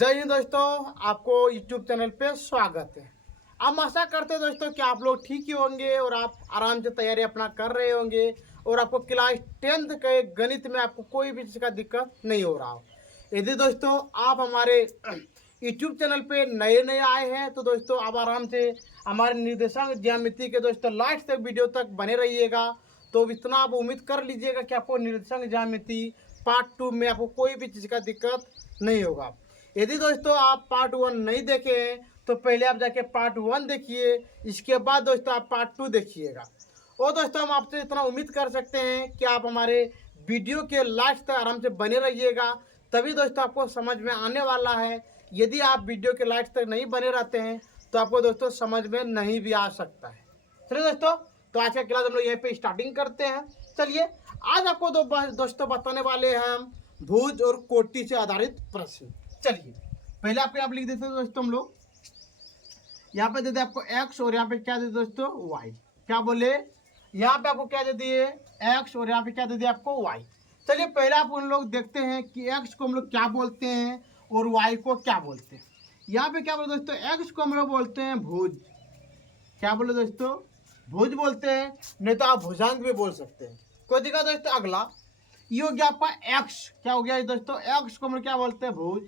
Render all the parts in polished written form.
जय हिंद दोस्तों, आपको YouTube चैनल पे स्वागत है। हम आशा करते हैं दोस्तों कि आप लोग ठीक ही होंगे और आप आराम से तैयारी अपना कर रहे होंगे और आपको क्लास 10th के गणित में आपको कोई भी चीज़ का दिक्कत नहीं हो रहा हो। यदि दोस्तों आप हमारे YouTube चैनल पे नए नए आए हैं तो दोस्तों आप आराम से हमारे निर्देशांक ज्यामिति के दोस्तों लास्ट तक वीडियो तक बने रहिएगा। तो इतना आप उम्मीद कर लीजिएगा कि आपको निर्देशांक ज्यामिति पार्ट 2 में आपको कोई भी चीज़ का दिक्कत नहीं होगा। यदि दोस्तों आप पार्ट 1 नहीं देखे हैं तो पहले आप जाके पार्ट 1 देखिए, इसके बाद दोस्तों आप पार्ट 2 देखिएगा। और दोस्तों हम आपसे इतना उम्मीद कर सकते हैं कि आप हमारे वीडियो के लास्ट तक आराम से बने रहिएगा, तभी दोस्तों आपको समझ में आने वाला है। यदि आप वीडियो के लास्ट तक नहीं बने रहते हैं तो आपको दोस्तों समझ में नहीं भी आ सकता है। चलिए दोस्तों, तो आज का क्लास हम लोग यहीं पे स्टार्टिंग करते हैं। चलिए, आज आपको दोस्तों बताने वाले हैं हम भुज और कोटि से आधारित प्रश्न। चलिए, पहले आपको यहाँ पे लिख देते हैं दोस्तों हम लोग, यहाँ पे देते आपको x और यहाँ पे क्या देते दोस्तों y। क्या बोले, यहाँ पे आपको क्या दे दिए x और यहाँ पे क्या दे दिया आपको y। चलिए पहले आप उन लोग देखते हैं कि x को हम लोग क्या बोलते हैं और y को क्या बोलते हैं। यहाँ पे क्या बोले दोस्तों, x को हम लोग बोलते हैं भुज। क्या बोले दोस्तों, भुज बोलते हैं, नहीं तो आप भुजांग भी बोल सकते हैं, कोई दिक्कत दोस्तों। अगला ये हो गया आपका x। क्या हो गया दोस्तों, x को हम लोग क्या बोलते हैं भुज।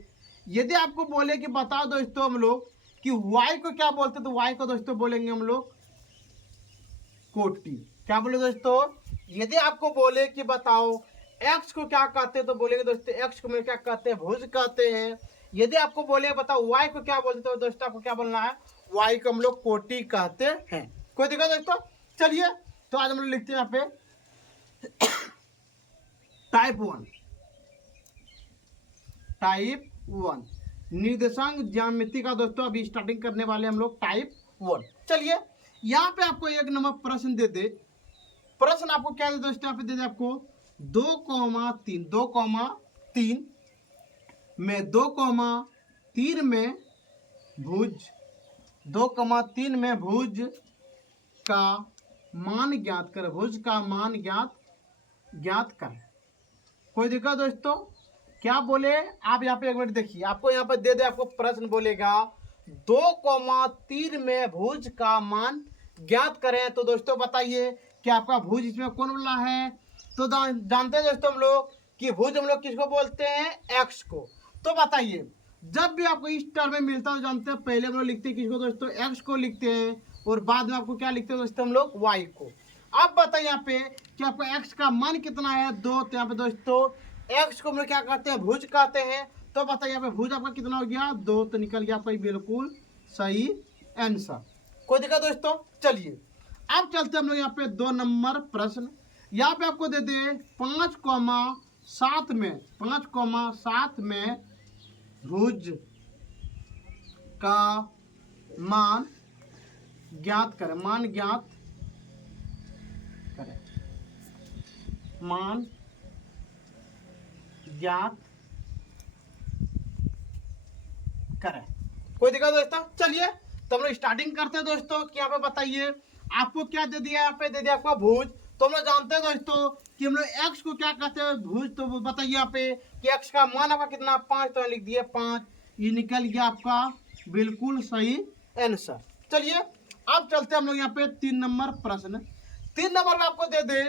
यदि आपको बोले कि बताओ दोस्तों हम लोग कि y को क्या बोलते हैं, तो y को दोस्तों बोलेंगे हम लोग कोटि। क्या बोले दोस्तों, यदि आपको बोले कि बताओ x को क्या कहते हैं तो बोलेंगे दोस्तों x को हम क्या कहते हैं, भुज कहते हैं। यदि आपको बोले बताओ y को क्या बोलते हैं तो दोस्तों आपको क्या बोलना है, y को हम लोग कोटि कहते हैं। कोई दिक्कत दोस्तों। चलिए, तो आज हम लोग लिखते हैं यहाँ पे टाइप 1 निर्देशांक ज्यामिति का दोस्तों अभी स्टार्टिंग करने वाले हम लोग टाइप 1। चलिए, यहाँ पे आपको एक नंबर प्रश्न दे दे। प्रश्न आपको क्या दे दोस्तों, यहाँ पे दे दे आपको 2,3 में 2,3 में भुज 2,3 में भुज का मान ज्ञात कर। भुज का मान ज्ञात कर। कोई दिक्कत दोस्तों। क्या बोले, आप यहाँ पे एक मिनट देखिए, आपको यहाँ पे दे दे आपको प्रश्न बोलेगा 2,3 में भुज का मान ज्ञात करें। तो दोस्तों बताइए कि आपका भुज इसमें कौन वाला है। तो जानते हैं दोस्तों हम लोग कि भुज हम लोग किसको बोलते हैं, x को। तो बताइए, जब भी आपको इस टर्म में मिलता है तो जानते हैं पहले हम लोग लिखते हैं किसको दोस्तों, x को लिखते हैं और बाद में आपको क्या लिखते हैं दोस्तों हम लोग y को। अब बताइए यहाँ पे कि आपका x का मान कितना है 2। तो यहाँ पे दोस्तों x को हम लोग क्या कहते हैं, भुज कहते हैं। तो बताइए यहाँ पे भुज आपका कितना हो गया 2, तो निकल गया आपका बिल्कुल सही आंसर। कोई दिक्कत दोस्तों। चलिए, अब चलते हम लोग यहाँ पे 2 नंबर प्रश्न। यहाँ पे आपको दे दे 5,7 में भुज का मान ज्ञात करें। मान ज्ञात करें। मान ज्ञात करें। कोई दिक्कत दोस्तों। चलिए, तो हम लोग स्टार्टिंग करते हैं दोस्तों कि यहाँ पे बताइए आपको क्या दे दिया, यहाँ पे दे दिया आपको भुज। तो हम लोग जानते हैं दोस्तों कि हम लोग x को क्या कहते हैं, भुज। तो बताइए यहाँ पे कि x का मान आपका कितना 5, तो लिख दिए 5। ये निकल गया आपका बिल्कुल सही आंसर। चलिए, अब चलते हैं हम लोग यहाँ पे 3 नंबर प्रश्न। 3 नंबर में आपको दे दे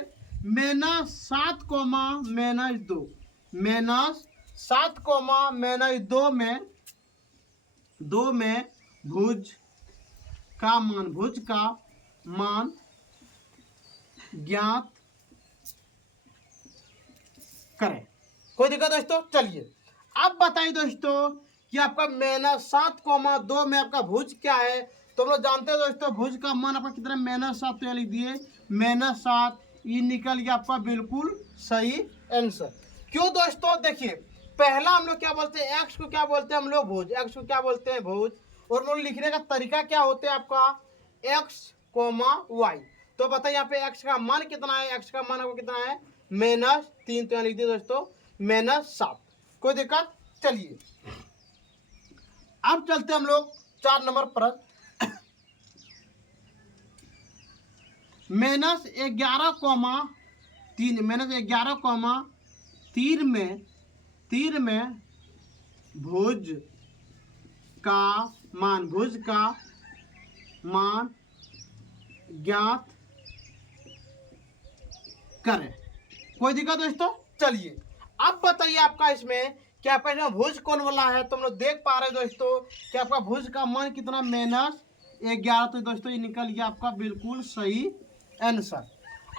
-7, -7, -2 में भुज का मान ज्ञात करें। कोई दिक्कत दोस्तों। चलिए, अब बताइए दोस्तों कि आपका -7, 2 में आपका भुज क्या है। तो हम लोग जानते हैं दोस्तों भुज का मान आपका कितना -7, तो लिख दिए -7। ये निकल गया आपका बिल्कुल सही आंसर। क्यों दोस्तों, देखिए पहला हम लोग क्या बोलते हैं, x को क्या बोलते हैं हम लोग भुज। x को क्या बोलते हैं भुज। और हम लोग लिखने का तरीका क्या होता है आपका x, y। तो बताइए यहाँ पे x का मान कितना है, x का मान आपको कितना है -3, तो यहाँ लिख दिए दोस्तों -7। कोई दिक्कत। चलिए, अब चलते हम लोग 4 नंबर प्रश्न। -11,3 में भुज का मान, भुज का मान ज्ञात करें। कोई दिक्कत दोस्तों? चलिए अब बताइए आपका इसमें क्या आपका भुज कौन वाला है, तो हम लोग देख पा रहे हैं दोस्तों कि आपका भुज का मान कितना -11। तो दोस्तों ये निकल गया आपका बिल्कुल सही आंसर।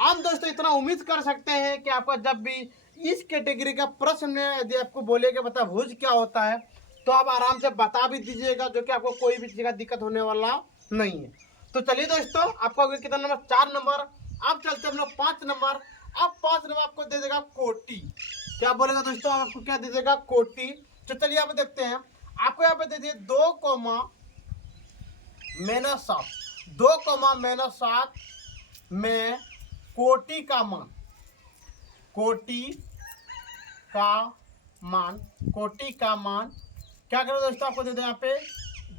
आप दोस्तों इतना उम्मीद कर सकते हैं कि आपका जब भी इस कैटेगरी का प्रश्न में यदि आपको बोलेगा बता भुज क्या होता है, तो आप आराम से बता भी दीजिएगा, जो कि आपको कोई भी चीज़ का दिक्कत होने वाला नहीं है। तो चलिए दोस्तों आपको हो गया कितना नंबर, 4 नंबर। अब चलते हम लोग 5 नंबर। अब 5 नंबर आपको दे देगा कोटि। क्या बोलेगा दोस्तों, आपको क्या दे देगा, कोटि। तो चलिए यहाँ पे देखते हैं, आपको यहाँ पे दे दिए 2 कोमा -7, 2 कोमा -7 में कोटि का मान, कोटि का मान, कोटि का मान क्या करें दोस्तों, आपको दे दें यहाँ पे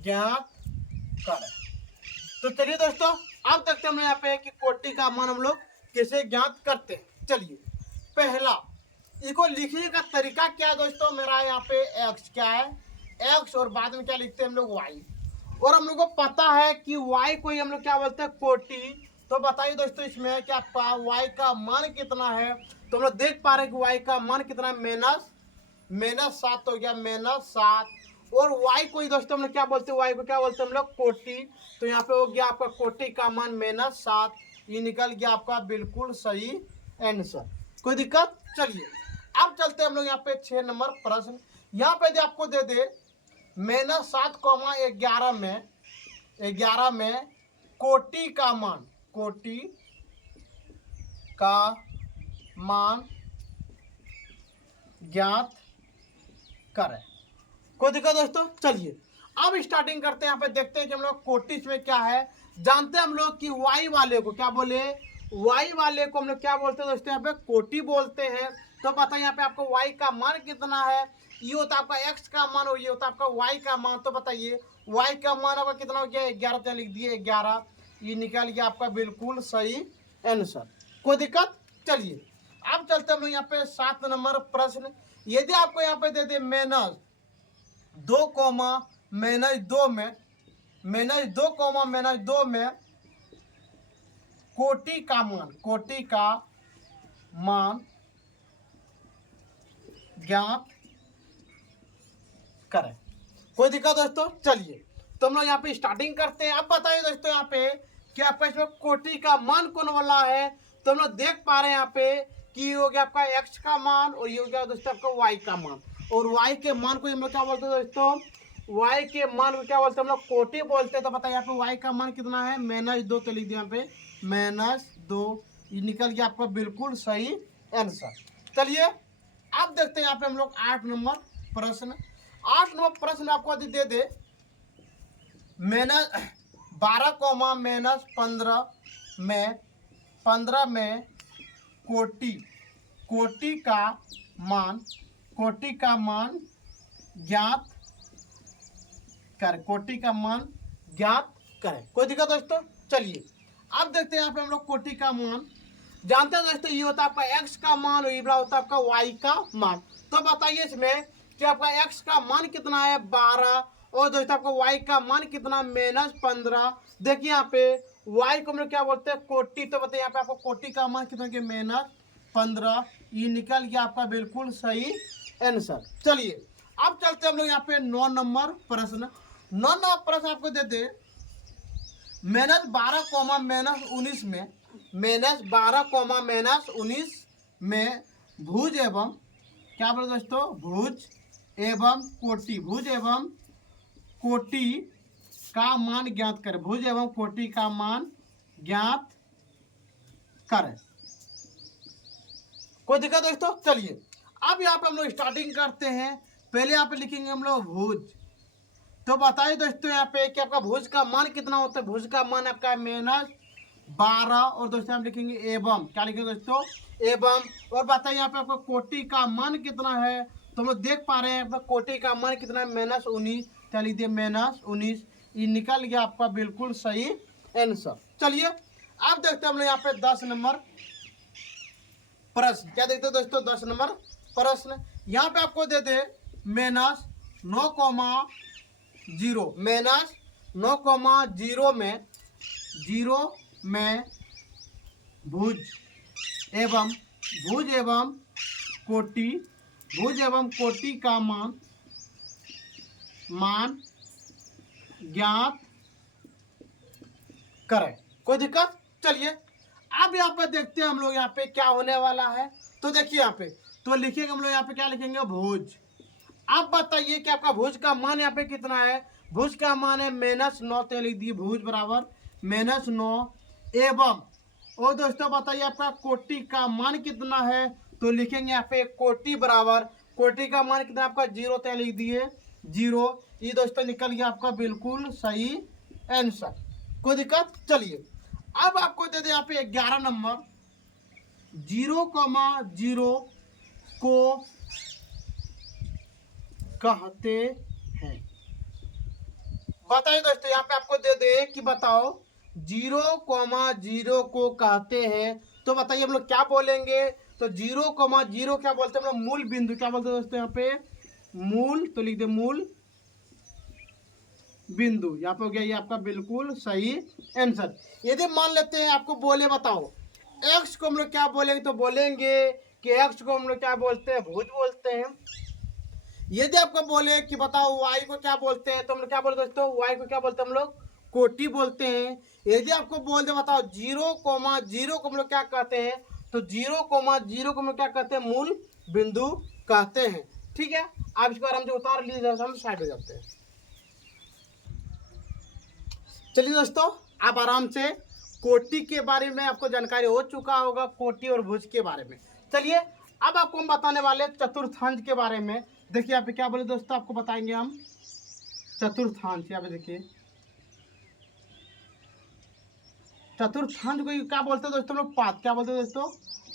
ज्ञात करें। तो चलिए दोस्तों अब देखते हैं यहाँ पे कि कोटि का मान हम लोग कैसे ज्ञात करते हैं। चलिए पहला इसको लिखने का तरीका क्या है दोस्तों, मेरा यहाँ पे x क्या है, x, और बाद में क्या लिखते हैं हम लोग y, और हम लोग को पता है कि y को ही हम लोग क्या बोलते हैं, कोटि। तो बताइए दोस्तों इसमें कि आपका y का मान कितना है, तो हम लोग देख पा रहे हैं कि y का मान कितना है, -7 हो गया, -7, और y को ही दोस्तों हम लोग क्या बोलते हैं, y को क्या बोलते हैं हम लोग, कोटि। तो यहाँ पे हो गया आपका कोटि का मान -7, ये निकल गया आपका बिल्कुल सही आंसर। कोई दिक्कत? चलिए अब चलते हैं हम लोग यहाँ पे 6 नंबर प्रश्न। यहाँ पे आपको दे दे -7, 11 में कोटि का मान, कोटि का मान ज्ञात करें। कोई दिक्कत दोस्तों? चलिए अब स्टार्टिंग करते हैं। यहाँ पे देखते हैं कि हम लोग कोटि में क्या है, जानते हैं हम लोग कि y वाले को क्या बोले, y वाले को हम लोग क्या बोलते हैं दोस्तों, यहाँ पे कोटि बोलते हैं। तो बताइए यहाँ पे आपको y का मान कितना है, ये होता है आपका x का मान और ये होता है आपका y का मान। तो बताइए y का मान आपका कितना हो गया, 11, तो लिख दिए 11, ये निकल गया आपका बिल्कुल सही आंसर। कोई दिक्कत? चलिए अब चलते हम लोग यहाँ पे 7 नंबर प्रश्न। यदि आपको यहाँ पे दे दे -2, -2 में, -2 में कोटि का मान, कोटि का मान ज्ञात करें। कोई दिक्कत दोस्तों? चलिए तो हम लोग यहाँ पे स्टार्टिंग करते हैं। अब बताइए दोस्तों यहाँ पे कि आपका इसमें कोटि का मान कौन वाला है, तो हम लोग देख पा रहे हैं यहाँ पे कि ये हो गया आपका x का मान और ये हो गया दोस्तों आपका y का मान, और y के मान को हम लोग क्या बोलते हैं दोस्तों, y के मान को क्या बोलते हैं हम लोग, कोटि बोलते हैं। तो बताइए यहाँ पे y का मान कितना है, -2, तो लिख दिया यहाँ पे -2, ये निकल गया आपका बिल्कुल सही आंसर। चलिए अब देखते हैं यहाँ पे हम लोग 8 नंबर प्रश्न। 8 नंबर प्रश्न आपको दे दे -12, -15 में कोटि का मान ज्ञात करें, कोटि का मान ज्ञात करें। कोई दिक्कत दोस्तों? चलिए अब देखते हैं यहाँ पे हम लोग कोटि का मान, जानते हैं दोस्तों ये होता है आपका x का मान और ये होता है आपका y का मान। तो बताइए इसमें कि आपका x का मान कितना है, 12, और दोस्तों आपका y का मान कितना, -15। देखिए यहाँ पे y को हम लोग क्या बोलते हैं, कोटि। तो बताइए यहाँ पे आपको कोटि का मान कितना के, -15, ये निकल गया आपका बिल्कुल सही आंसर। चलिए अब चलते हम लोग यहाँ पे 9 नंबर प्रश्न। 9 नंबर प्रश्न आपको दे दे -12, -19 में, -12, -19 में भुज एवं क्या बोले दोस्तों, भुज एवं कोटि, भुज एवं कोटि का मान ज्ञात करें, भुज एवं कोटि का मान ज्ञात करें। कोई दिक्कत दोस्तों? चलिए अब यहाँ पे हम लोग स्टार्टिंग करते हैं। पहले यहाँ पे लिखेंगे हम लोग भुज। तो बताइए दोस्तों यहाँ पे कि आपका भुज का मान कितना होता है, भुज का मान आपका है -12, और दोस्तों हम लिखेंगे एवं, क्या लिखेंगे दोस्तों, एवं, और बताइए यहाँ पे आपका कोटि का मान कितना है, तो हम लोग देख पा रहे हैं आपका कोटि का मान कितना है, -19, क्या लिख दिए -19, ये निकल गया आपका बिल्कुल सही आंसर। चलिए अब देखते हैं हम लोग यहाँ पे 10 नंबर प्रश्न। क्या देखते हैं दोस्तों, 10 नंबर प्रश्न। यहाँ पे आपको दे दे -9, जीरो, माइनस 9,0 में, जीरो में भुज एवं कोटि, भुज एवं कोटि का मान ज्ञात करें। कोई दिक्कत? चलिए अब यहाँ पे देखते हैं हम लोग यहाँ पे क्या होने वाला है। तो देखिए यहाँ पे तो लिखेंगे हम लोग यहाँ पे क्या लिखेंगे, भुज। अब बताइए कि आपका भुज का मान यहाँ पे कितना है। भुज का मान है -9, तो लिख दिए भुज बराबर -9 एवं, और दोस्तों बताइए आपका कोटि का मान कितना है। तो लिखेंगे यहाँ पे कोटि बराबर, कोटि का मान कितना आपका 0, तो लिख दिए 0। ये दोस्तों निकल गया आपका बिल्कुल सही आंसर। कोई दिक्कत? चलिए अब आपको दे दे यहाँ पे 11 नंबर, 0,0 को कहते हैं। बताइए दोस्तों यहाँ पे आपको दे दे कि बताओ 0,0 को कहते हैं। तो बताइए हम लोग क्या बोलेंगे। तो 0,0 क्या बोलते हैं हम लोग, मूल बिंदु। क्या बोलते हैं दोस्तों यहाँ पे, मूल। तो लिख दे मूल बिंदु। यहाँ पे हो गया ये आपका बिल्कुल सही आंसर। यदि मान लेते हैं आपको बोले बताओ x को हम लोग क्या बोलेंगे, तो बोलेंगे कि x को हम लोग क्या बोलते हैं, भुज बोलते हैं। यदि आपको बोले कि बताओ y को क्या बोलते हैं, तो हम लोग क्या बोलते हैं दोस्तों, y को क्या बोलते हैं हम लोग, कोटि बोलते हैं। यदि आपको बोल दे बताओ 0,0 को हम लोग क्या कहते हैं, तो 0,0 को हम लोग क्या कहते हैं, मूल बिंदु कहते हैं। ठीक है, आप इसको आराम से उतार लीजिए, हम साइड हो जाते हैं। चलिए दोस्तों आप आराम से कोटि के बारे में आपको जानकारी हो चुका होगा, कोटि और भुज के बारे में। चलिए अब आपको हम बताने वाले चतुर्थांश के बारे में। देखिए यहाँ पे क्या बोले दोस्तों, आपको बताएंगे हम चतुर्थांश। यहाँ पे देखिए चतुर्थांश को क्या बोलते हैं दोस्तों लोग, पाद। क्या बोलते हैं दोस्तों,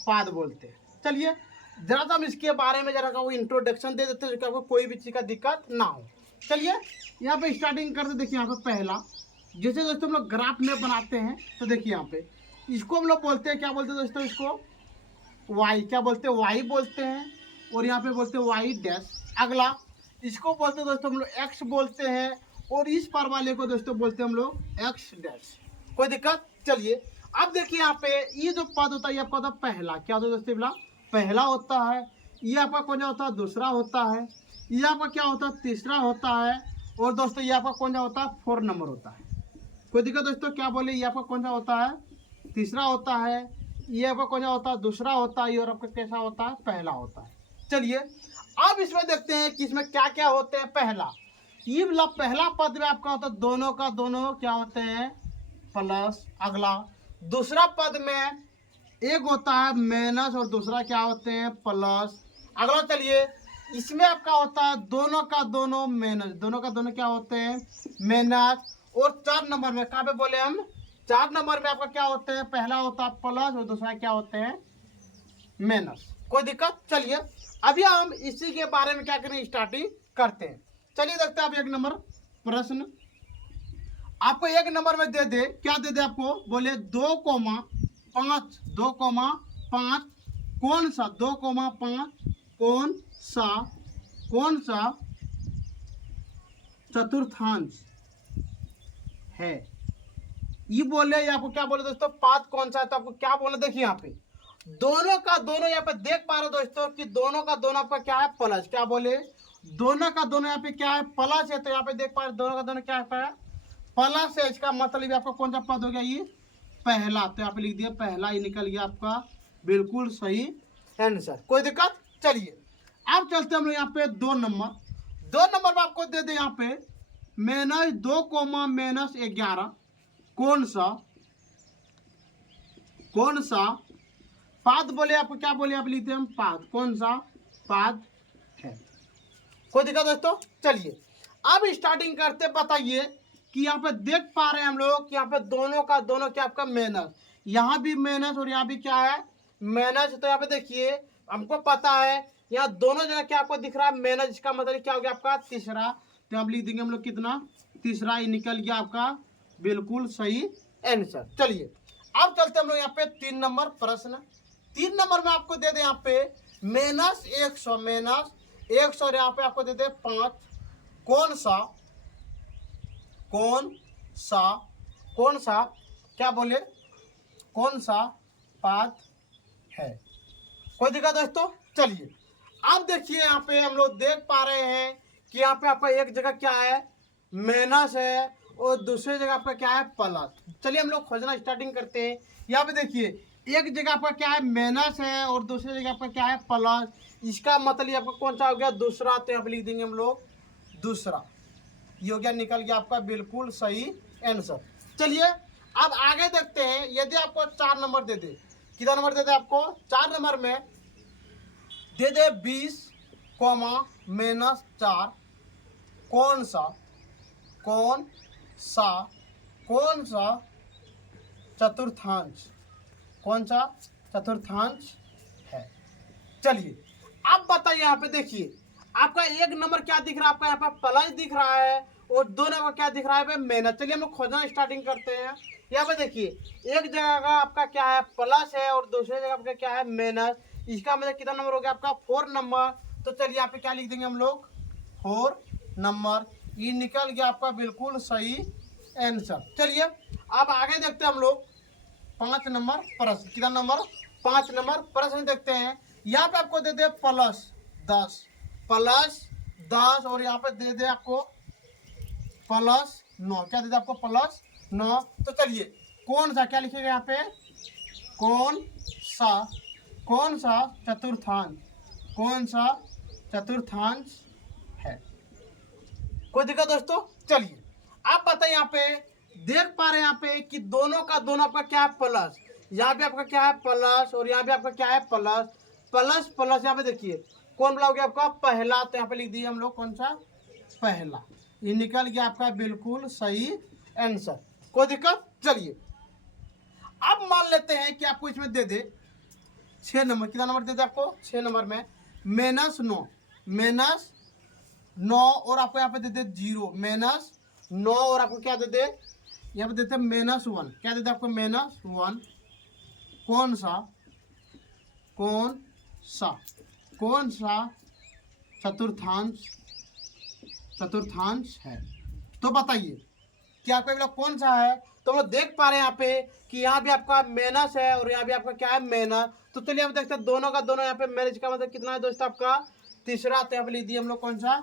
पाद बोलते हैं। चलिए जरा सा हम इसके बारे में जरा का इंट्रोडक्शन दे देते हैं, जो आपको कोई भी चीज़ का दिक्कत ना हो। चलिए यहाँ पे स्टार्टिंग करते, देखिए यहाँ पे पहला, जैसे दोस्तों हम लोग ग्राफ में बनाते हैं, तो देखिए यहाँ पे इसको हम लोग बोलते हैं, क्या बोलते हैं दोस्तों, इसको वाई। क्या बोलते हैं, वाई बोलते हैं। और यहाँ पे बोलते हैं वाई डैश। अगला इसको बोलते हैं दोस्तों हम लोग एक्स बोलते हैं, और इस पर वाले को दोस्तों बोलते हैं हम लोग एक्स डैश। कोई दिक्कत? चलिए अब देखिए यहाँ पे ये जो पद होता है, ये आपका होता है पहला। क्या होता है दोस्तों, पहला होता है। ये आपका कौन सा होता है, दूसरा होता है। ये आपका क्या होता है, तीसरा होता है। और दोस्तों ये आपका कौन सा होता है, 4 नंबर होता है। कोई दिक्कत दोस्तों? क्या बोले, ये आपका कौन सा होता है, तीसरा होता है। ये आपका कौन सा होता है, दूसरा होता है। और आपका कैसा होता है, पहला होता है। चलिए अब इसमें देखते हैं कि इसमें क्या क्या होते हैं। पहला, ये पहला पद में आपका होता है दोनों का दोनों क्या होते हैं, प्लस। अगला दूसरा पद में एक होता है माइनस, और दूसरा क्या होते हैं, प्लस। अगला चलिए इसमें आपका होता है दोनों का दोनों माइनस, दोनों का दोनों क्या होते हैं, माइनस। और 4 नंबर में कहाँ पे बोले हम, 4 नंबर में आपका क्या होते हैं, पहला होता है प्लस, और दूसरा क्या होते हैं, माइनस। कोई दिक्कत? चलिए अभी हम इसी के बारे में क्या करें, स्टार्टिंग करते हैं। चलिए देखते हैं। आप 1 नंबर प्रश्न आपको 1 नंबर में दे दे, क्या दे दे आपको, बोले 2,5 कौन सा 2,5 कौन सा चतुर्थांश है। ये बोले आपको क्या बोले दोस्तों, पाद कौन सा है। तो आपको क्या बोले, देखिए यहाँ पे दोनों का दोनों, यहाँ पे देख पा रहे हो दोस्तों कि दोनों का दोनों आपका क्या है, प्लस। क्या बोले, दोनों का दोनों यहाँ पे क्या है, प्लस है। तो यहाँ पे देख पा रहे दोनों का दोनों क्या है, प्लस है। इसका मतलब आपका कौन सा पद हो गया, ये पहला। तो यहाँ पे लिख दिया पहला, ही निकल गया आपका बिल्कुल सही आंसर। कोई दिक्कत? चलिए अब चलते हम लोग यहाँ पे 2 नंबर में आपको दे दे यहाँ पे -2,-11 कौन सा पाद बोले, आपको क्या बोले, आप लिखते हैं हम पाद। कौन सा पाद है। कोई दिक्कत दोस्तों? चलिए अब स्टार्टिंग करते, बताइए कि यहाँ पे देख पा रहे हैं हम लोग कि यहाँ पे दोनों का दोनों क्या आपका माइनस, यहाँ भी माइनस और यहाँ भी क्या है, माइनस। तो यहाँ पे देखिए हमको पता है यहाँ दोनों जगह क्या आपको दिख रहा है, माइनस। इसका मतलब क्या हो गया आपका, तीसरा। तो हम लिख देंगे हम लोग कितना, तीसरा। ही निकल गया आपका बिल्कुल सही आंसर। चलिए अब चलते हम लोग यहाँ पे 3 नंबर प्रश्न। 3 नंबर में आपको दे दे यहाँ पे -100 यहाँ पे आपको दे दे 5 कौन सा कौन सा क्या बोले, कौन सा पाथ है। कोई दिक्कत दोस्तों। चलिए अब देखिए यहाँ पे हम लोग देख पा रहे हैं कि यहाँ पे आपका एक जगह क्या है, माइनस है, और दूसरी जगह आपका क्या है, प्लस। चलिए हम लोग खोजना स्टार्टिंग करते हैं। यहाँ पे देखिए एक जगह आपका क्या है, माइनस है, और दूसरी जगह आपका क्या है, प्लस। इसका मतलब आपका कौन सा हो गया, दूसरा। तो यहाँ पे लिख देंगे हम लोग दूसरा। ये हो गया, निकल गया आपका बिल्कुल सही आंसर। चलिए अब आगे देखते हैं। यदि आपको 4 नंबर दे दे, कितना नंबर दे दे आपको, 4 नंबर में दे दे 20, -4, कौन सा चतुर्थांश, कौन सा चतुर्थांश है। चलिए अब बताइए, यहाँ पे देखिए आपका एक नंबर क्या दिख रहा है, आपका यहाँ पे प्लस दिख रहा है, और 2 नंबर क्या दिख रहा है, माइनस। चलिए हम लोग खोजना स्टार्टिंग करते हैं। यहाँ पे देखिए एक जगह का आपका क्या है, प्लस है, और दूसरी जगह आपका क्या है, माइनस। इसका मतलब कितना नंबर हो गया आपका, 4 नंबर। तो चलिए यहाँ पे क्या लिख देंगे हम लोग, 4 नंबर। ये निकल गया आपका बिल्कुल सही आंसर। चलिए अब आगे देखते हैं हम लोग 5 नंबर प्रश्न। कितना नंबर, 5 नंबर प्रश्न देखते हैं। यहाँ पे आपको दे दे +10, और यहाँ पे दे दे आपको +9। क्या दे दे आपको, +9। तो चलिए कौन सा, क्या लिखिएगा यहाँ पे, कौन सा चतुर्थांश है। कोई दिक्कत दोस्तों। चलिए आप बताइए, यहाँ पे देख पा रहे हैं यहाँ पे कि दोनों आपका क्या है, प्लस। यहाँ पे आपका क्या है, प्लस, और यहाँ पे आपका क्या है, प्लस। यहाँ पे देखिए कौन बोला हो गया आपका, पहला। तो यहाँ पे लिख दिए हम लोग कौन सा, पहला। ये निकल गया आपका बिल्कुल सही आंसर। कोई दिक्कत। चलिए अब मान लेते हैं कि आपको इसमें दे दे 6 नंबर। कितना नंबर दे दे आपको, 6 नंबर में -9, और आपको यहाँ पे दे दे 0, -9, और आपको क्या दे दे, यहाँ पे देते -1। क्या देते आपको, -1। कौन सा चतुर्थांश है। तो बताइए कि आपका मतलब कौन सा है। तो हम लोग देख पा रहे हैं यहाँ पे कि यहाँ भी आपका माइनस है, और यहाँ भी आपका क्या है, माइनस। तो चलिए हम देखते हैं दोनों का दोनों यहाँ पे माइनस का मतलब कितना है दोस्तों, आपका तीसरा। तो यहाँ पे लिख दिए हम लोग कौन सा,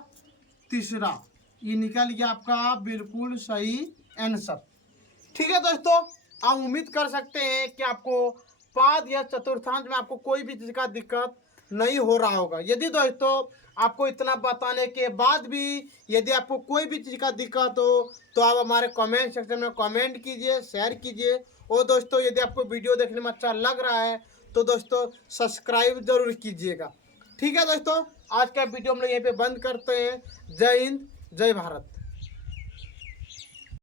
तीसरा। ये निकल गया आपका बिल्कुल सही आंसर। ठीक है दोस्तों, आप उम्मीद कर सकते हैं कि आपको पाद या चतुर्थांश में आपको कोई भी चीज़ का दिक्कत नहीं हो रहा होगा। यदि दोस्तों आपको इतना बताने के बाद भी यदि आपको कोई भी चीज़ का दिक्कत हो तो आप हमारे कमेंट सेक्शन में कमेंट कीजिए, शेयर कीजिए। और दोस्तों यदि आपको वीडियो देखने में अच्छा लग रहा है तो दोस्तों सब्सक्राइब जरूर कीजिएगा। ठीक है दोस्तों, आज का वीडियो हम लोग यहीं पे बंद करते हैं। जय हिंद, जय भारत।